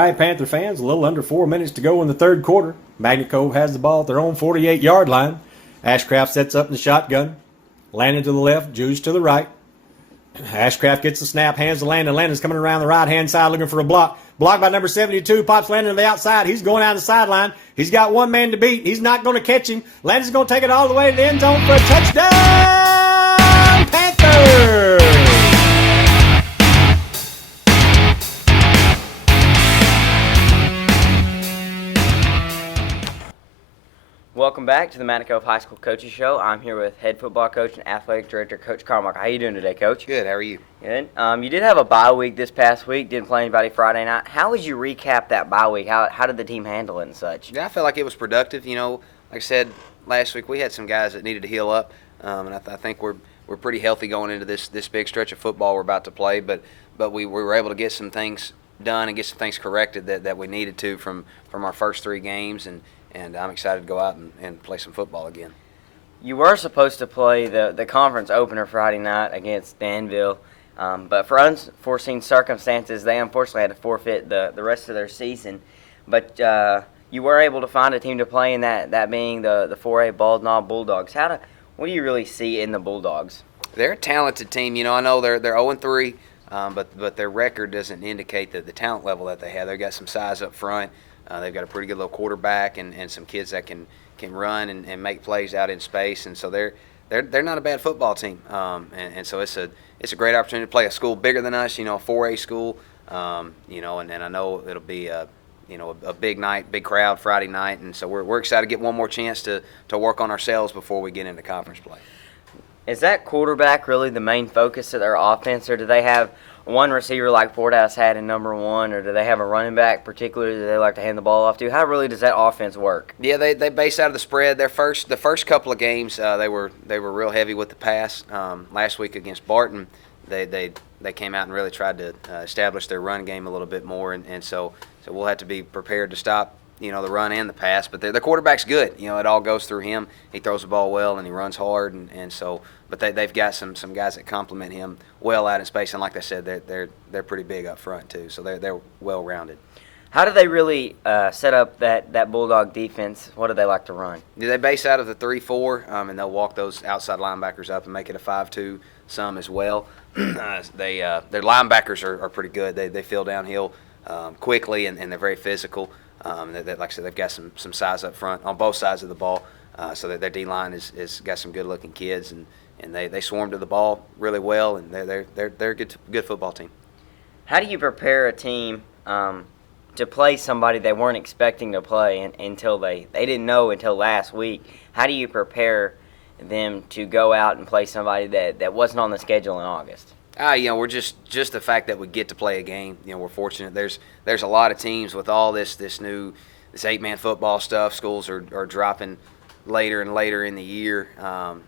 All right, Panther fans, a little under 4 minutes to go in the third quarter. Magnet Cove has the ball at their own 48-yard line. Ashcraft sets up in the shotgun. Landon to the left, Juice to the right. Ashcraft gets the snap, hands to Landon. Landon's coming around the right-hand side looking for a block. Blocked by number 72, pops Landon to the outside. He's going out the sideline. He's got one man to beat. He's not going to catch him. Landon's going to take it all the way to the end zone for a touchdown, Panthers! Welcome back to the Magnet Cove High School Coaches Show. I'm here with head football coach and athletic director, Coach Carmichael. How you doing today, Coach? Good. How are you? Good. You did have a bye week this past week. Didn't play anybody Friday night. How would you recap that bye week? How did the team handle it and such? Yeah, I felt like it was productive. You know, like I said last week, we had some guys that needed to heal up, and I think we're pretty healthy going into this big stretch of football we're about to play. But we were able to get some things done and get some things corrected that we needed to from our first three games, and I'm excited to go out and play some football again. You were supposed to play the conference opener Friday night against Danville, but for unforeseen circumstances, they unfortunately had to forfeit the rest of their season. But you were able to find a team to play in that being the 4A Bald Knob Bulldogs. What do you really see in the Bulldogs? They're a talented team. You know, I know they're 0-3, but their record doesn't indicate the talent level that they have. They've got some size up front. They've got a pretty good little quarterback and some kids that can run and make plays out in space, and so they're not a bad football team. And so it's a great opportunity to play a school bigger than us, you know, a 4A school. You know, and I know it'll be a big night, big crowd Friday night, and so we're excited to get one more chance to work on ourselves before we get into conference play. Is that quarterback really the main focus of their offense, or do they have one receiver like Fordyce had in number one, or do they have a running back particularly that they like to hand the ball off to? How really does that offense work? Yeah, they base out of the spread. The first couple of games they were real heavy with the pass. Last week against Barton, they came out and really tried to establish their run game a little bit more, and so we'll have to be prepared to stop the run and the pass. But the quarterback's good. You know, it all goes through him. He throws the ball well and he runs hard, and so. But they've got some guys that complement him well out in space, and like I said, they're pretty big up front too, so they're well rounded. How do they really set up that Bulldog defense? What do they like to run? They base out of the 3-4, and they'll walk those outside linebackers up and make it a 5-2 some as well. Their linebackers are pretty good. They fill downhill quickly, and they're very physical. Like I said, they've got some size up front on both sides of the ball, so that their D-line is got some good-looking kids, and they swarm to the ball really well, and they're a good football team. How do you prepare a team to play somebody they weren't expecting to play until they didn't know until last week? How do you prepare them to go out and play somebody that wasn't on the schedule in August? We're just the fact that we get to play a game. You know, we're fortunate. There's a lot of teams with all this 8-man football stuff. Schools are dropping later and later in the year,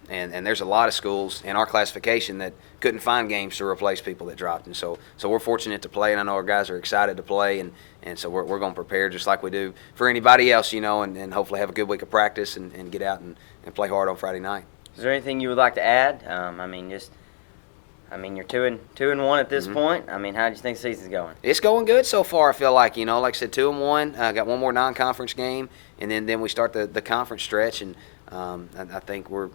and there's a lot of schools in our classification that couldn't find games to replace people that dropped, and so we're fortunate to play, and I know our guys are excited to play, and so we're going to prepare just like we do for anybody else, and hopefully have a good week of practice and get out and play hard on Friday night. Is there anything you would like to add? You're 2-1 at this point. How do you think the season's going? It's going good so far. I feel like like I said, 2-1. Got one more non-conference game, and then we start the conference stretch, and I think we're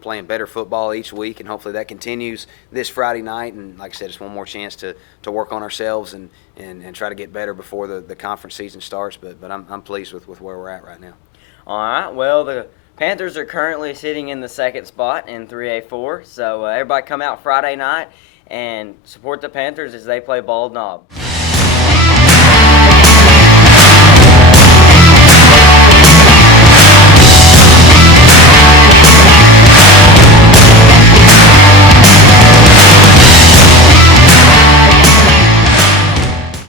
playing better football each week, and hopefully that continues this Friday night. And like I said, it's one more chance to work on ourselves and try to get better before the conference season starts. But I'm pleased with where we're at right now. All right. Well, the Panthers are currently sitting in the second spot in 3A4, so everybody come out Friday night and support the Panthers as they play Bald Knob.